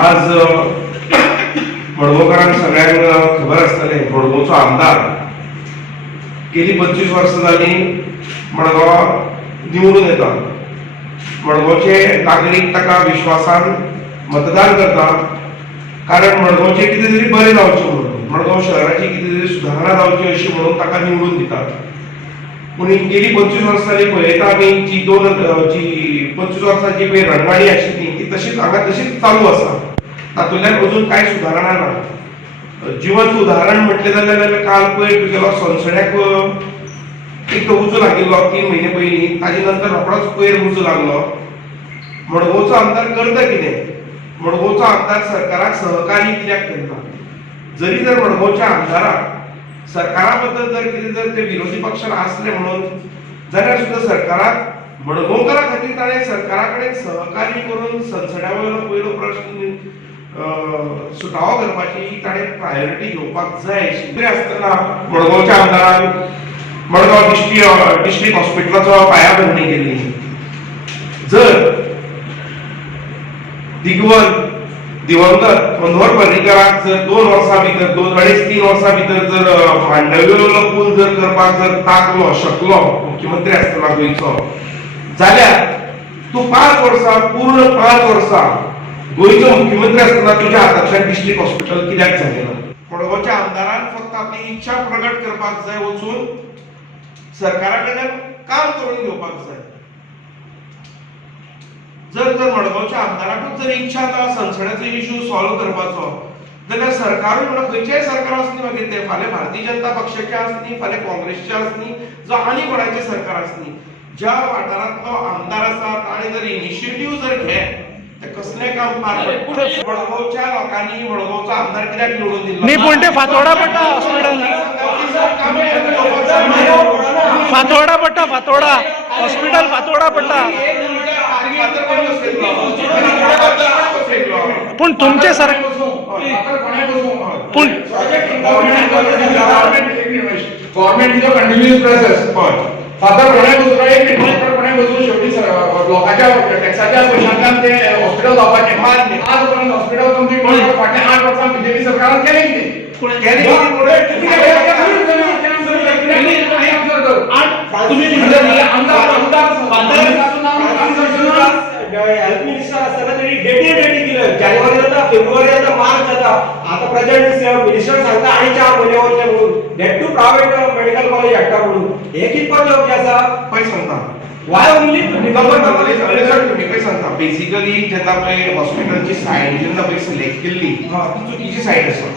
आज मडगावकरांक सगळ्यांक खबर आसतलें, मडगावचो आमदार गेली 25 वर्सां जाली मडगांव निवडून येता. मडगावचे नागरीक ताका विश्वासान मतदान करता, कारण मडगावचे कितें तरी बरें जावचें म्हणून, मडगांव शहराची कितें तरी सुदारणा जावची अशी म्हणून ताका निवडून दितात. पूण गेली 25 वर्सां जाली पळयता आमी जी 25 वर्सां जी पळय रणवाडी आशिल्ली ती तशीच हांगा तशीच चालू आसा. तातूंतल्यान अजून कांय सुदारणा ना. जिवंत उदाहरण म्हटलें जाल्यार काल पयर तुगेलो सनसड्याक एक उजो लागिल्लो 3 म्हयने पयलीं, ताजे नंतर रोखडोच पयर उजो लागलो. मडगांवचो आमदार करता कितें? मडगांवचो आमदार सरकाराक सहकार्य कित्याक करता? जरी जर मडगांवच्या आमदाराक सरकारा बद्दल जर कितें जर ते विरोधी पक्षान आसले म्हणून जाल्यार सुद्दां सरकाराक मडगांवकारा खातीर ताणें सरकारा कडेन सहकार्य करून सनसड्या वयलो पयलो प्रश्न सुटावो करपाची ताणें प्रायोरिटी घेवपाक जाय आशिल्ली. आसतना मडगांवच्या आमदारान मडगांव डिस्ट्रिक्ट हॉस्पिटलाचो पायाभरणी केल्ली. जर दिवंगत मनोहर पर्रीकराक जर 2 वर्सां भितर 2-2.5-3 वर्सां भितर जर मांडव्यो पूल जर करपाक जर ताकलो शकलो मुख्यमंत्री आसतना गोंयचो, जाल्यार तूं 5 वर्सां पूर्ण 5 वर्सां गोंयचो मुख्यमंत्री आसतना तुज्या हातांतल्यान डिस्ट्रिक्ट हॉस्पिटल कित्याक जालें ना? मडगांवच्या आमदारान फक्त आपली इच्छा प्रगट करपाक जाय, वचून सरकारा कडल्यान काम करून घेवपाक जाय. जर मडगांवच्या आमदाराकूच जर इच्छा आसा सनसड्याचो इश्यू सॉल्व करपाचो, जाल्यार सरकारूय म्हणून खंयचेय सरकार आसनी मागीर ते फाल्यां भारतीय जनता पक्षाचे आसनी, फाल्यां काँग्रेसचे आसनी, जो आनी कोणाचे सरकार आसनी, ज्या वाठारांतलो आमदार आसा ताणें जर इनिशिएटीव जर घेत ते कसलें काम पार पडटा. मडगांवच्या लोकांनी मडगांवचो आमदार कित्याक निवडून दिलो? न्ही पूण ते फातोर्डा पडटा हॉस्पिटल, फातोर्डा हॉस्पिटल फातोर्डा पडटा. पूण तुमचे सर पूण government is a continuous process. Father कोणाय बसून शेवटी लोकांच्या टॅक्साच्या पयशांतल्यान ते हॉस्पिटल जावपाचें. आज पर्यंत हॉस्पिटल कंप्लीट करून फाटल्या 8 वर्सां बीजेपी सरकारान केलें कितें? हेल्थ मिनिस्टर असताना तरी डेटी दिलं. जानेवारी जाता, फेब्रुवारी जाता, मार्च जाता. आता प्रेझेंट मिनिस्टर सांगता आणि 4 महिने वयतले म्हणून. डेट टू प्रायव्हेट मेडिकल कॉलेज हाडटा म्हणून. हे कितपत योग्य आसा? पळय सांगता वाय ओनली तुम्ही काय सांगता, बेसिकली जेन्ना पळय हॉस्पिटलची सायट जेन्ना पळय सिलेक्ट केल्ली ती चुकीची सायट आसा.